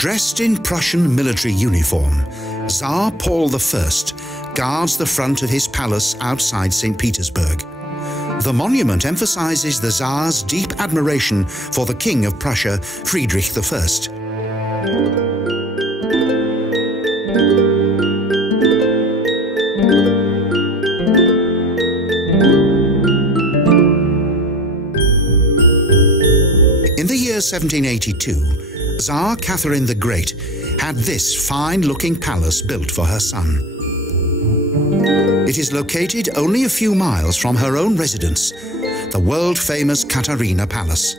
Dressed in Prussian military uniform, Tsar Paul I guards the front of his palace outside St. Petersburg. The monument emphasizes the Tsar's deep admiration for the King of Prussia, Friedrich I. In the year 1782, Tsar Catherine the Great had this fine-looking palace built for her son. It is located only a few miles from her own residence, the world-famous Caterina Palace.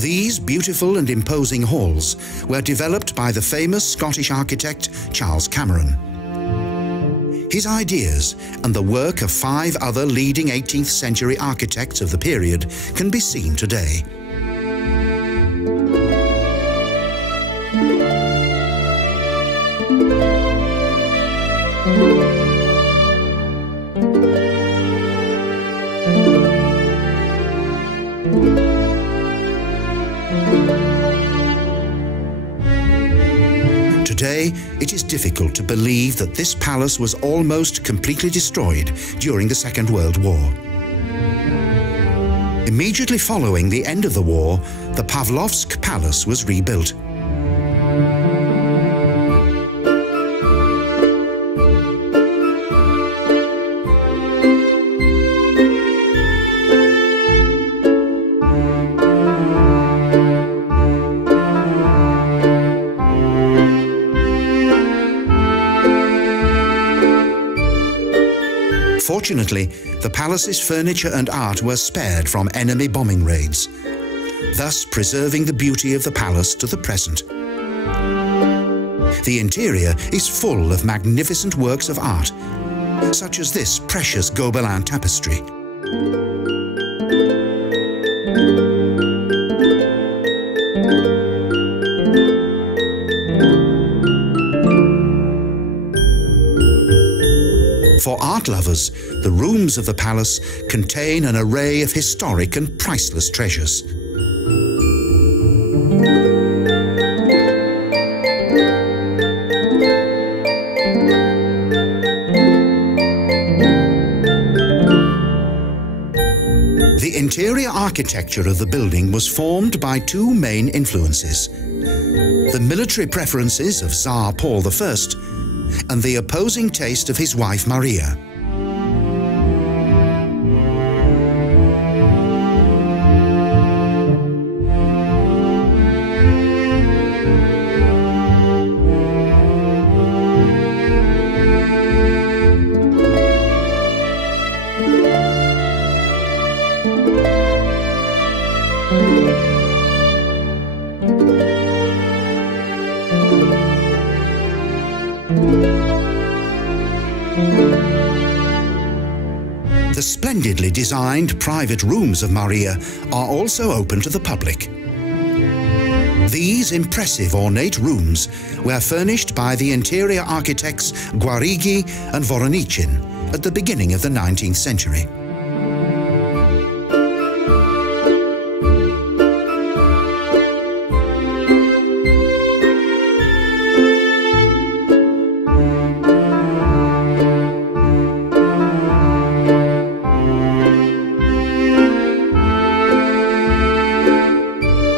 These beautiful and imposing halls were developed by the famous Scottish architect Charles Cameron. His ideas and the work of 5 other leading 18th century architects of the period can be seen today. Today, it is difficult to believe that this palace was almost completely destroyed during the Second World War. Immediately following the end of the war, the Pawlowsk Palace was rebuilt. Fortunately, the palace's furniture and art were spared from enemy bombing raids, thus preserving the beauty of the palace to the present. The interior is full of magnificent works of art, such as this precious Gobelin tapestry. For art lovers, the rooms of the palace contain an array of historic and priceless treasures. The interior architecture of the building was formed by 2 main influences: the military preferences of Tsar Paul I and the opposing taste of his wife Maria. The splendidly designed private rooms of Maria are also open to the public. These impressive ornate rooms were furnished by the interior architects Guarighi and Voronichin at the beginning of the 19th century.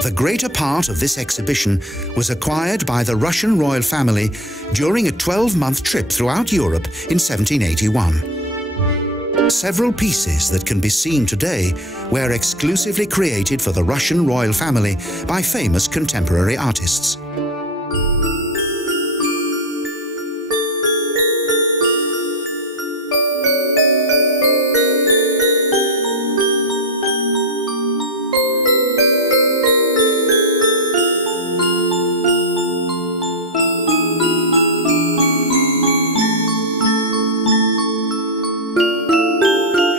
The greater part of this exhibition was acquired by the Russian royal family during a 12-month trip throughout Europe in 1781. Several pieces that can be seen today were exclusively created for the Russian royal family by famous contemporary artists.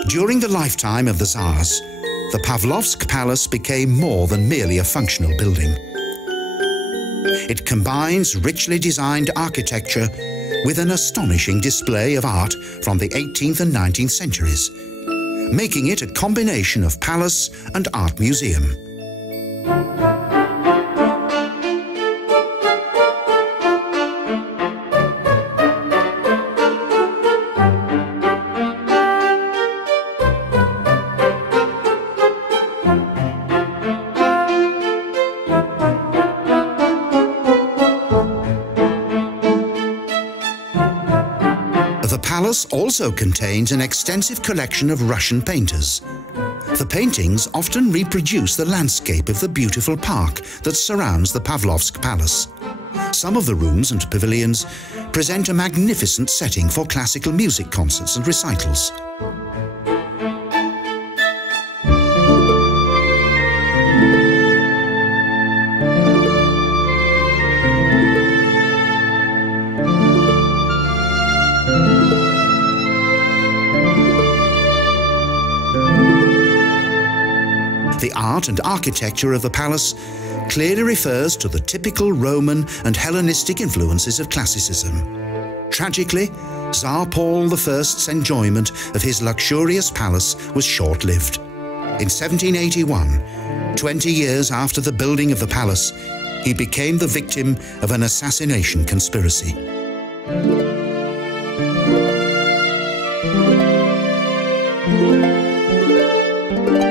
During the lifetime of the Tsars, the Pawlowsk Palace became more than merely a functional building. It combines richly designed architecture with an astonishing display of art from the 18th and 19th centuries, making it a combination of palace and art museum. The palace also contains an extensive collection of Russian painters. The paintings often reproduce the landscape of the beautiful park that surrounds the Pawlowsk Palace. Some of the rooms and pavilions present a magnificent setting for classical music concerts and recitals. The art and architecture of the palace clearly refers to the typical Roman and Hellenistic influences of classicism. Tragically, Tsar Paul I's enjoyment of his luxurious palace was short-lived. In 1781, 20 years after the building of the palace, he became the victim of an assassination conspiracy.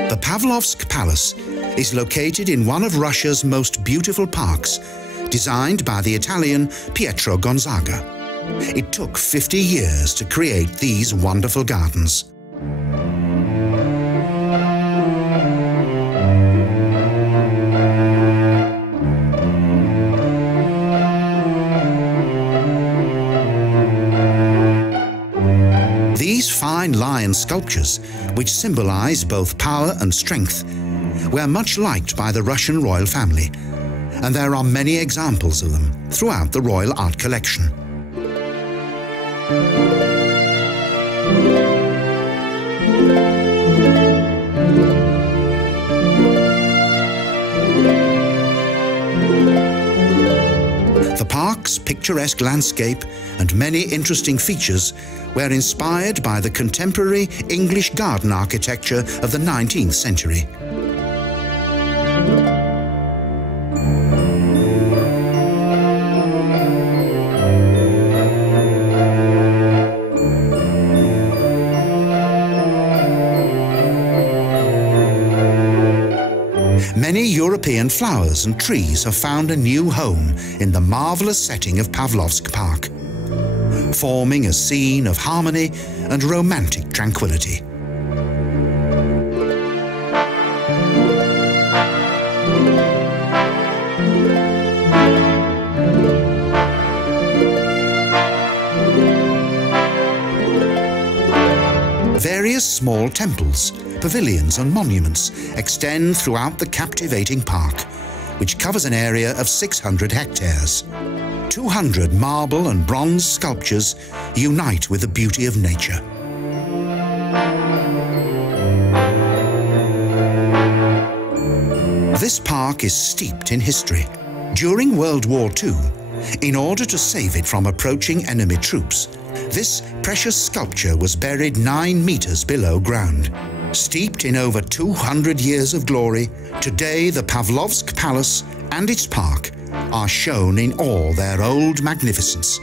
The Pawlowsk Palace is located in one of Russia's most beautiful parks, designed by the Italian Pietro Gonzaga. It took 50 years to create these wonderful gardens. These fine lion sculptures, which symbolize both power and strength, were much liked by the Russian royal family, and there are many examples of them throughout the royal art collection. The park's picturesque landscape and many interesting features were inspired by the contemporary English garden architecture of the 19th century. Many European flowers and trees have found a new home in the marvellous setting of Pawlowsk Park, forming a scene of harmony and romantic tranquility. Various small temples, pavilions and monuments extend throughout the captivating park, which covers an area of 600 hectares. 200 marble and bronze sculptures unite with the beauty of nature. This park is steeped in history. During World War II, in order to save it from approaching enemy troops, this precious sculpture was buried 9 meters below ground. Steeped in over 200 years of glory, today the Pawlowsk Palace and its park are shown in all their old magnificence.